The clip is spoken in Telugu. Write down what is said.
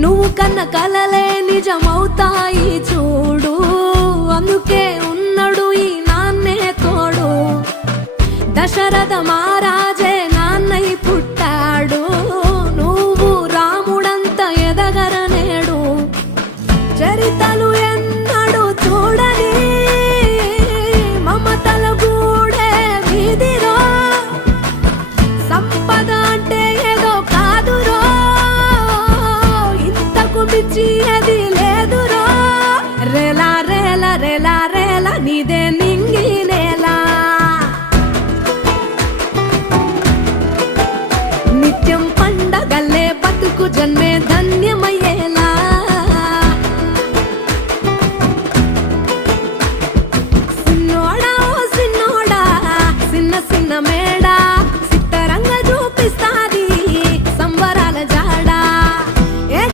నువ్వు కన్న కలలే నిజమవుతాయి చూడు, అందుకే ఉన్నాడు ఈ నాన్నే తోడు. దశరథ మహారాజే నాన్నై పుట్టాడు, నువ్వు రాముడంత ఎదగరనేడు. చరితలు ఎన్నడు చూడని మమతల గూడే వీధిరో, సంపద అంటే ఏదో కాదురో, ఇంతకు మించి